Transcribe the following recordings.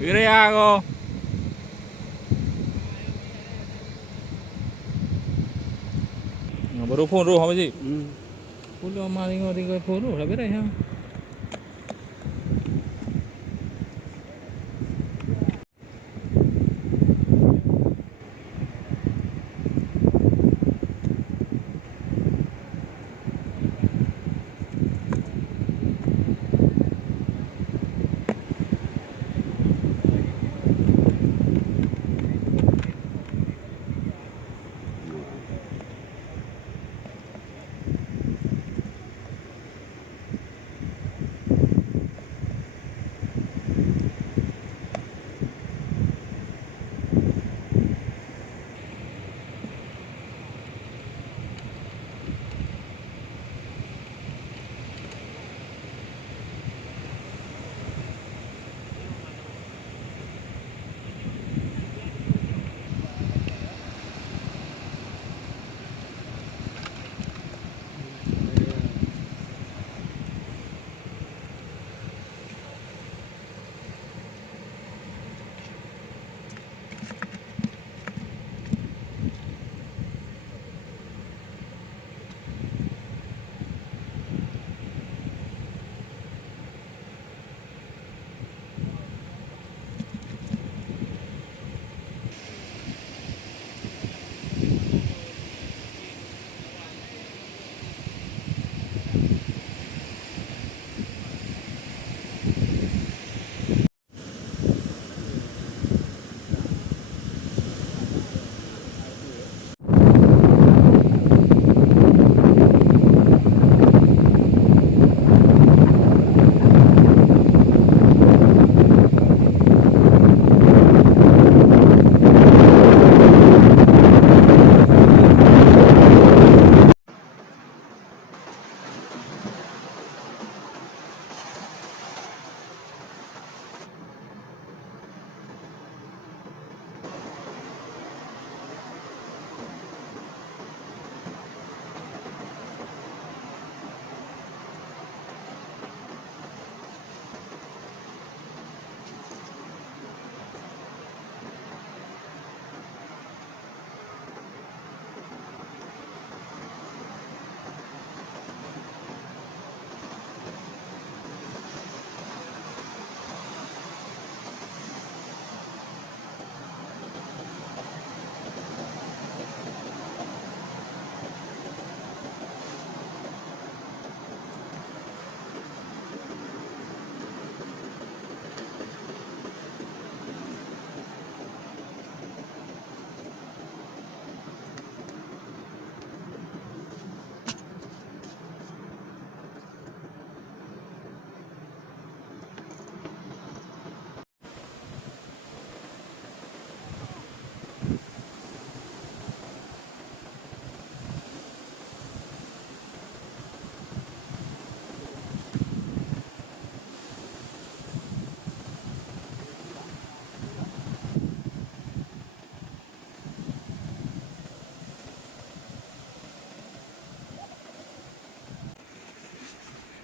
Wiria ko. Baru phone ro apa sih? Pulau maling orang tinggal phone ro, tapi dah ya.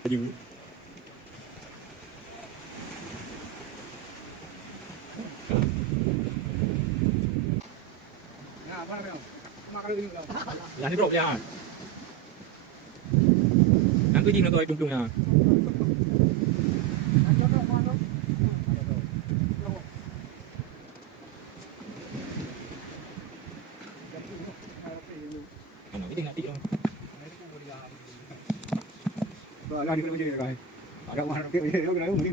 Baju. Lah ni drop je. Nanti jing nak tu ai tung-tungnya. Ano, ini ngati dong. Lah ni boleh je kai. Ada orang ke je orang ni.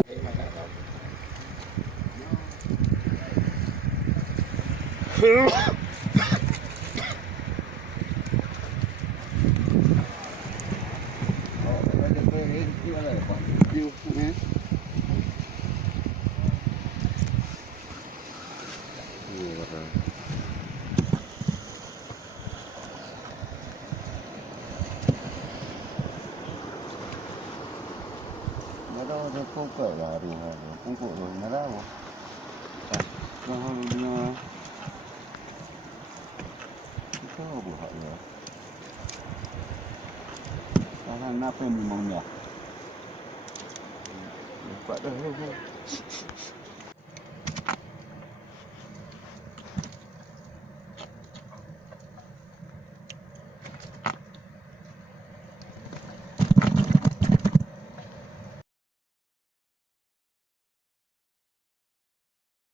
Ada pokok lah hari ni. Pokok tu merah. Kalau dia kita buat ya. Tahan apa memangnya? Buat dah.